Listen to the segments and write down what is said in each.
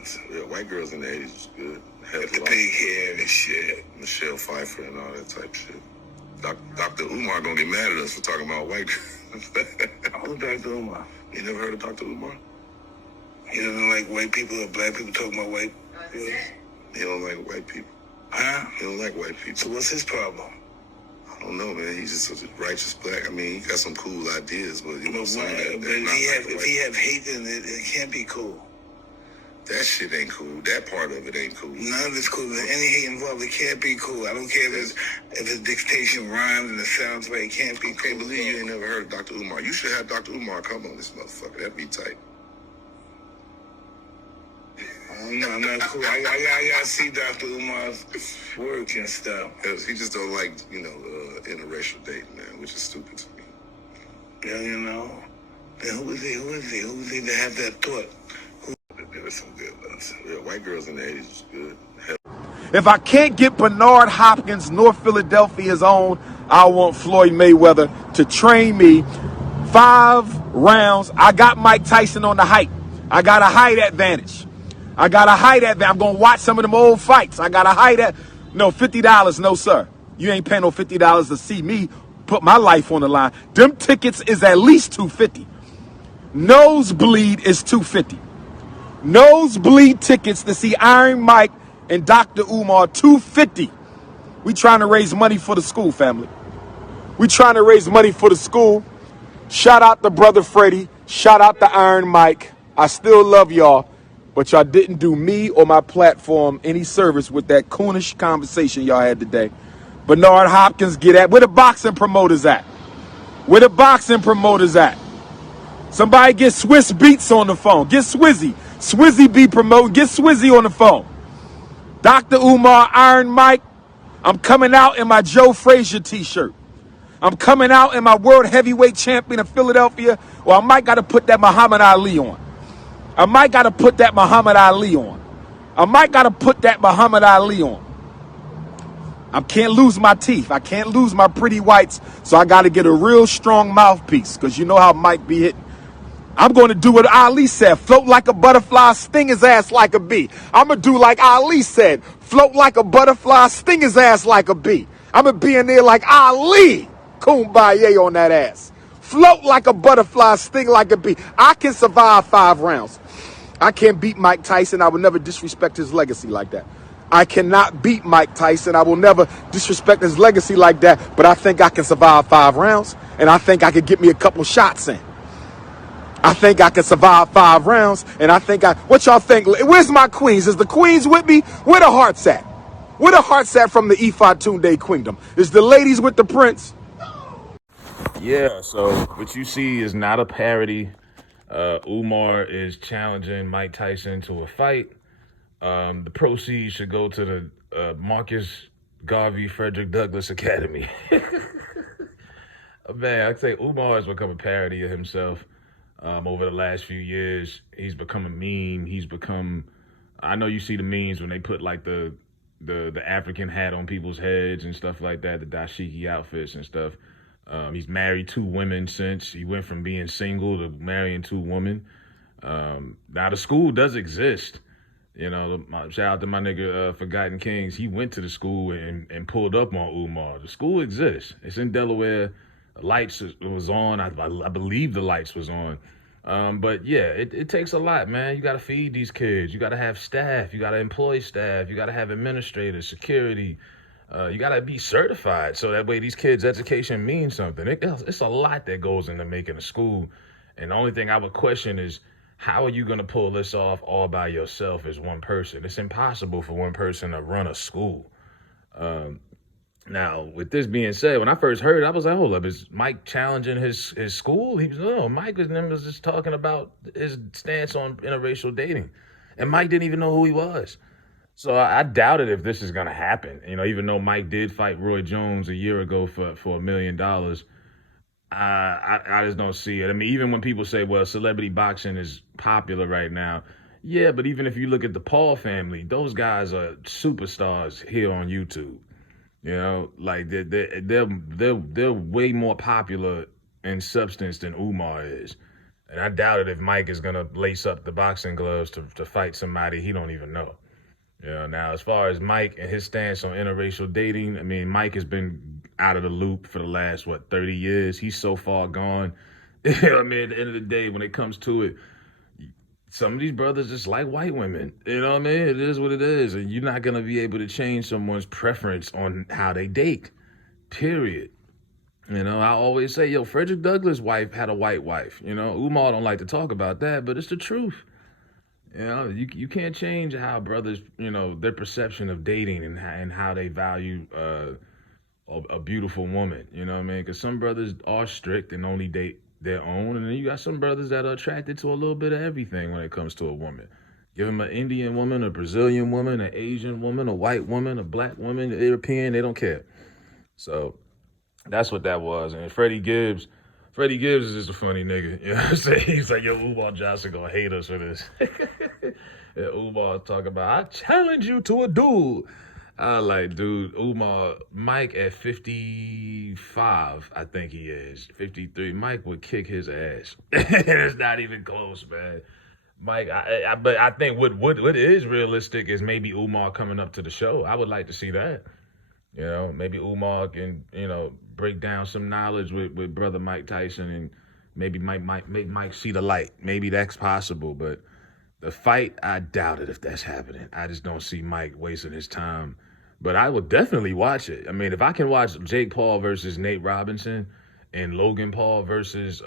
ones. Yeah, white girls in the 80s was good. With the big hair and shit. Michelle Pfeiffer and all that type shit. Dr. Umar gonna get mad at us for talking about white girls. Who's Dr. Umar? You never heard of Dr. Umar? He doesn't like white people or black people talking about white people? He don't like white people. Huh? He don't like white people. So what's his problem? I don't know, man. He's just such a righteous black. I mean, he got some cool ideas, but you know, But if he have hate, then it can't be cool. That shit ain't cool. That part of it ain't cool. None of it's cool. Any hate involved, it can't be cool. I don't care if it's dictation rhymes and it sounds right. It can't be cool. I can't believe you ain't never heard of Dr. Umar. You should have Dr. Umar come on this motherfucker. That'd be tight. No, I'm not cool. I gotta see Dr. Umar's work and stuff. He just don't like, interracial dating, man, which is stupid to me. Yeah, you know. Then who is he? Who is he to have that thought? There were some good ones. Yeah, white girls in the 80s was good. If I can't get Bernard Hopkins, North Philadelphia's own, I want Floyd Mayweather to train me 5 rounds. I got Mike Tyson on the height. I got a height advantage. I'm going to watch some of them old fights. I got a height at, no, $50. No, sir. You ain't paying no $50 to see me put my life on the line. Them tickets is at least $250. Nosebleed is $250. Nosebleed tickets to see Iron Mike and Dr. Umar, $250. We trying to raise money for the school, family. We trying to raise money for the school. Shout out to Brother Freddie. Shout out to Iron Mike. I still love y'all, but y'all didn't do me or my platform any service with that coonish conversation y'all had today. Bernard Hopkins, get at. Where the boxing promoters at? Where the boxing promoters at? Somebody get Swiss Beats on the phone. Get Swizzy. Swizzy be promoting. Get Swizzy on the phone. Dr. Umar, Iron Mike, I'm coming out in my Joe Frazier t-shirt. I'm coming out in my world heavyweight champion of Philadelphia, or I might got to put that Muhammad Ali on. I can't lose my teeth. I can't lose my pretty whites, so I got to get a real strong mouthpiece, because you know how Mike be hitting. I'm going to do what Ali said, float like a butterfly, sting his ass like a bee. I'm going to do like Ali said, float like a butterfly, sting his ass like a bee. I'm going to be in there like Ali, kumbaya on that ass. Float like a butterfly, sting like a bee. I can survive 5 rounds. I can't beat Mike Tyson. I would never disrespect his legacy like that. I cannot beat Mike Tyson. I will never disrespect his legacy like that. But I think I can survive 5 rounds. And I think I could get me a couple shots in. I think I can survive 5 rounds. And I think what y'all think? Where's my queens? Is the queens with me? Where the hearts at? Where the hearts at from the Ifa Tunde Kingdom? Is the ladies with the prince? Yeah, so what you see is not a parody. Umar is challenging Mike Tyson to a fight. The proceeds should go to the Marcus Garvey Frederick Douglass Academy. Man, I say Umar has become a parody of himself over the last few years. He's become a meme. I know you see the memes when they put like the African hat on people's heads and stuff like that, the dashiki outfits and stuff. He's married 2 women since. He went from being single to marrying 2 women. Now the school does exist. Shout out to my nigga Forgotten Kings. He went to the school and pulled up on Umar. The school exists. It's in Delaware. The lights was on. I believe the lights was on. But yeah, it takes a lot, man. You got to feed these kids. You got to have staff. You got to employ staff. You got to have administrators, security. You got to be certified so that way these kids' education means something. It's a lot that goes into making a school. And the only thing I would question is, how are you going to pull this off all by yourself as one person? It's impossible for one person to run a school. Now, with this being said, when I first heard it, I was like, hold up, is Mike challenging his school? Mike was just talking about his stance on interracial dating. And Mike didn't even know who he was. So I doubted if this is going to happen. Even though Mike did fight Roy Jones a year ago for $1 million, I just don't see it. I mean, even when people say, well, celebrity boxing is popular right now. Yeah, but even if you look at the Paul family, those guys are superstars here on YouTube. Like they're way more popular in substance than Umar is. And I doubt it if Mike is gonna lace up the boxing gloves to fight somebody he don't even know. You know, now as far as Mike and his stance on interracial dating, I mean, Mike has been out of the loop for the last 30 years. He's so far gone. You know what I mean? At the end of the day, when it comes to it, some of these brothers just like white women. You know what I mean? It is what it is. And you're not gonna be able to change someone's preference on how they date. Period. You know, I always say, yo, Frederick Douglass' wife had a white wife. You know, Umar don't like to talk about that, but it's the truth. You know, you can't change how brothers, you know, their perception of dating and how they value a beautiful woman. You know what I mean? Because some brothers are strict and only date their own, and then you got some brothers that are attracted to a little bit of everything when it comes to a woman. Give them an Indian woman, a Brazilian woman, an Asian woman, a white woman, a black woman, a European. They don't care. So that's what that was. And Freddie Gibbs is just a funny nigga. You know what I'm saying? He's like, yo, Umar Johnson gonna hate us for this. And Umar talking about, I challenge you to a duel. I like, dude, Mike at 55, I think he is, 53, Mike would kick his ass. It's not even close, man. Mike, but I think what is realistic is maybe Umar coming up to the show. I would like to see that. You know, maybe Umar can, you know, break down some knowledge with brother Mike Tyson and maybe make Mike see the light. Maybe that's possible, but the fight, I doubt it if that's happening. I just don't see Mike wasting his time. But I would definitely watch it. I mean, if I can watch Jake Paul versus Nate Robinson and Logan Paul versus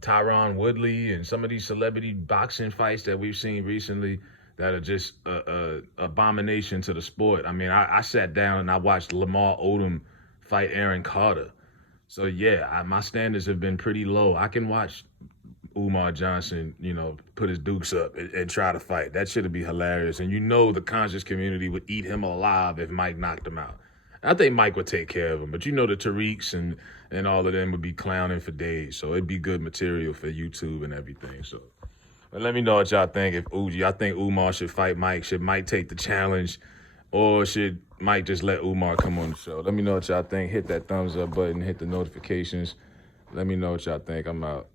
Tyron Woodley and some of these celebrity boxing fights that we've seen recently that are just abomination to the sport. I mean, I sat down and I watched Lamar Odom fight Aaron Carter. So, yeah, my standards have been pretty low. I can watch Umar Johnson, you know, put his dukes up and try to fight. That should be hilarious. And you know the conscious community would eat him alive if Mike knocked him out. I think Mike would take care of him. But you know the Tariqs and all of them would be clowning for days. So it'd be good material for YouTube and everything. So but let me know what y'all think. If y'all think Umar should fight Mike, should Mike take the challenge? Or should Mike just let Umar come on the show? Let me know what y'all think. Hit that thumbs up button. Hit the notifications. Let me know what y'all think. I'm out.